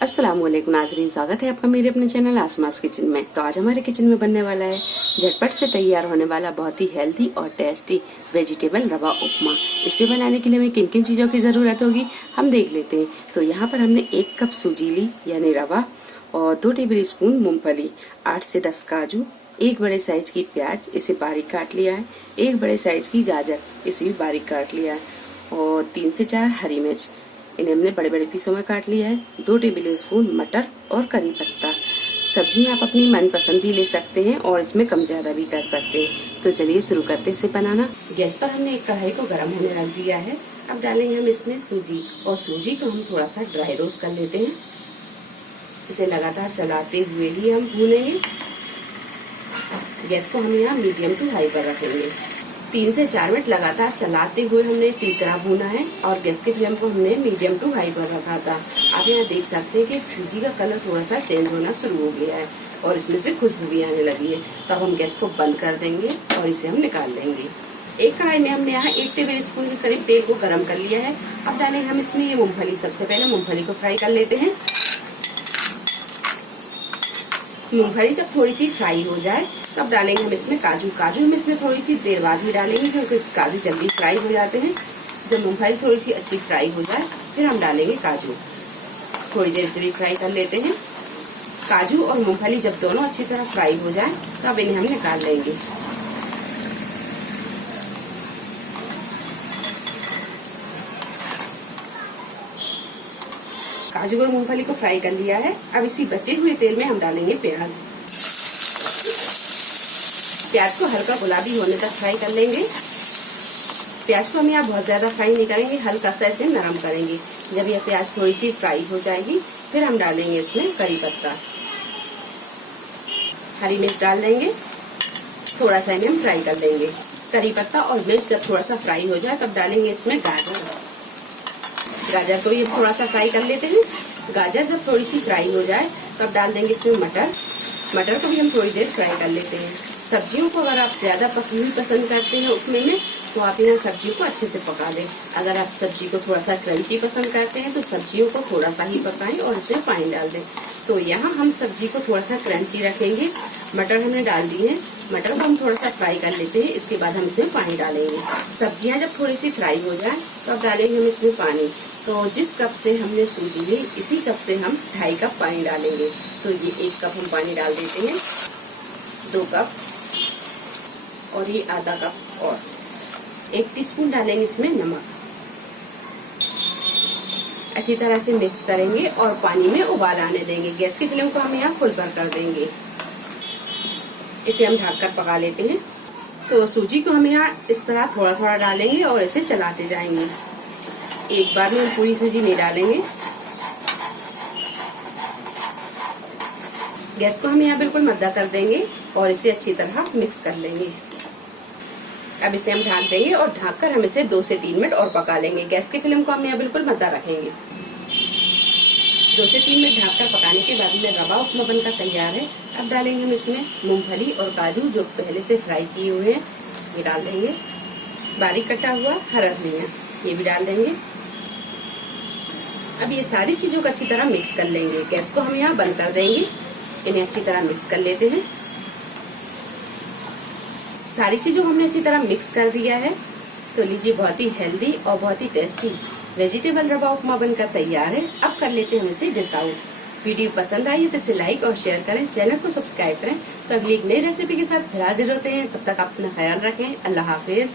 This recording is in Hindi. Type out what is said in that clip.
अस्सलाम वालेकुम नाजरीन, स्वागत है आपका मेरे अपने चैनल आसमास किचन में। तो आज हमारे किचन में बनने वाला है झटपट से तैयार होने वाला बहुत ही हेल्दी और टेस्टी वेजिटेबल रवा उपमा। इसे बनाने के लिए हमें किन किन चीज़ों की ज़रूरत होगी हम देख लेते हैं। तो यहाँ पर हमने 1 कप सूजी ली यानी रवा और 2 टेबल स्पून मूंगफली, 8 से 10 काजू, 1 बड़े साइज की प्याज इसे बारीक काट लिया है, 1 बड़े साइज की गाजर इसे भी बारीक काट लिया है और 3 से 4 हरी मिर्च इन्हें हमने बड़े बड़े पीसों में काट लिया है, 2 टेबल स्पून मटर और करी पत्ता। सब्जी आप अपनी मनपसंद भी ले सकते हैं और इसमें कम ज्यादा भी कर सकते हैं। तो चलिए शुरू करते हैं इसे बनाना। गैस पर हमने एक कढ़ाई को गर्म होने रख दिया है। अब डालेंगे हम इसमें सूजी और सूजी को हम थोड़ा सा ड्राई रोस्ट कर लेते हैं। इसे लगातार चलाते हुए ही हम भूनेंगे। गैस को हम यहाँ मीडियम टू हाई पर रखेंगे। 3 से 4 मिनट लगातार चलाते हुए हमने इसी तरह भूना है और गैस की फ्लेम को हमने मीडियम टू हाई पर रखा था। आप यहाँ देख सकते हैं कि सूजी का कलर थोड़ा सा चेंज होना शुरू हो गया है और इसमें से खुशबू भी आने लगी है। तो अब हम गैस को बंद कर देंगे और इसे हम निकाल लेंगे। एक कढ़ाई में हमने यहाँ 1 टेबल स्पून के करीब तेल को गर्म कर लिया है। अब डालेंगे हम इसमें ये मूंगफली। सबसे पहले मूंगफली को फ्राई कर लेते हैं। मूंगफली जब थोड़ी सी फ्राई हो जाए तब डालेंगे हम इसमें काजू। काजू हम इसमें थोड़ी सी देर बाद ही डालेंगे क्योंकि काजू जल्दी फ्राई हो जाते हैं। जब मूंगफली थोड़ी सी अच्छी फ्राई हो जाए फिर हम डालेंगे काजू। थोड़ी देर से भी फ्राई कर लेते हैं। काजू और मूंगफली जब दोनों अच्छी तरह फ्राई हो जाए तब इन्हें हम निकाल लेंगे। काजू और मूंगफली को फ्राई कर लिया है। अब इसी बचे हुए तेल में हम डालेंगे प्याज। प्याज को हल्का गुलाबी होने तक फ्राई कर लेंगे। प्याज को हम यहाँ बहुत ज्यादा फ्राई नहीं करेंगे, हल्का सा इसे नरम करेंगे। जब यह प्याज थोड़ी सी फ्राई हो जाएगी फिर हम डालेंगे इसमें करी पत्ता, हरी मिर्च डाल देंगे। थोड़ा सा इन्हें हम फ्राई कर लेंगे। करी पत्ता और मिर्च जब थोड़ा सा फ्राई हो जाए तब डालेंगे इसमें गाजर। गाजर को भी थोड़ा सा फ्राई कर लेते हैं। गाजर जब थोड़ी सी फ्राई हो जाए तब डाल देंगे इसमें मटर। मटर को भी हम थोड़ी देर फ्राई कर लेते हैं। सब्जियों को अगर आप ज्यादा पकी हुई पसंद करते हैं उपमे में तो आप यहाँ सब्जियों को अच्छे से पका लें। अगर आप सब्जी को थोड़ा सा क्रंची पसंद करते हैं तो सब्जियों को थोड़ा सा ही पकाएं और इसमें पानी डाल दें। तो यहाँ हम सब्जी को थोड़ा सा क्रंची रखेंगे। मटर हमने डाल दी है। मटर को हम थोड़ा सा फ्राई कर लेते हैं। इसके बाद हम इसमें पानी डालेंगे। सब्जियां जब थोड़ी सी फ्राई हो जाए तो अब डालेंगे हम इसमें पानी। तो जिस कप से हमने सूजी ली इसी कप से हम 2.5 कप पानी डालेंगे। तो ये 1 कप हम पानी डाल देते हैं, 2 कप और ये आधा कप और 1 टीस्पून डालेंगे इसमें नमक। अच्छी तरह से मिक्स करेंगे और पानी में उबाल आने देंगे। गैस की फ्लेम को हम यहाँ फुल पर कर देंगे। इसे हम ढककर पका लेते हैं। तो सूजी को हम यहाँ इस तरह थोड़ा थोड़ा डालेंगे और इसे चलाते जाएंगे। एक बार में हम पूरी सूजी नहीं डालेंगे। गैस को हम यहाँ बिल्कुल मद्दा कर देंगे और इसे अच्छी तरह मिक्स कर लेंगे। अब इसे हम ढक देंगे और ढककर हम इसे 2 से 3 मिनट और पका लेंगे। गैस की फ्लेम को हम यहाँ बिल्कुल मद्दा रखेंगे। 2 से 3 मिनट ढककर पकाने के बाद में रवा उपमा बनकर तैयार है। अब डालेंगे हम इसमें मूंगफली और काजू जो पहले से फ्राई किए हुए हैं, ये डाल देंगे। बारीक कटा हुआ हरा धनिया ये भी डाल देंगे। अब ये सारी चीजों को अच्छी तरह मिक्स कर लेंगे। गैस को हम यहाँ बंद कर देंगे। इन्हें अच्छी तरह मिक्स कर लेते हैं। सारी चीजों को हमने अच्छी तरह मिक्स कर दिया है। तो लीजिए, बहुत ही हेल्दी और बहुत ही टेस्टी वेजिटेबल रवा उपमा बनकर तैयार है। अब कर लेते हैं हम इसे डिश आउट। वीडियो पसंद आई है तो इसे लाइक और शेयर करें, चैनल को सब्सक्राइब करें। तो अगली एक नई रेसिपी के साथ फिर हाजिर होते हैं। तब तक अपना ख्याल रखें। अल्लाह हाफिज।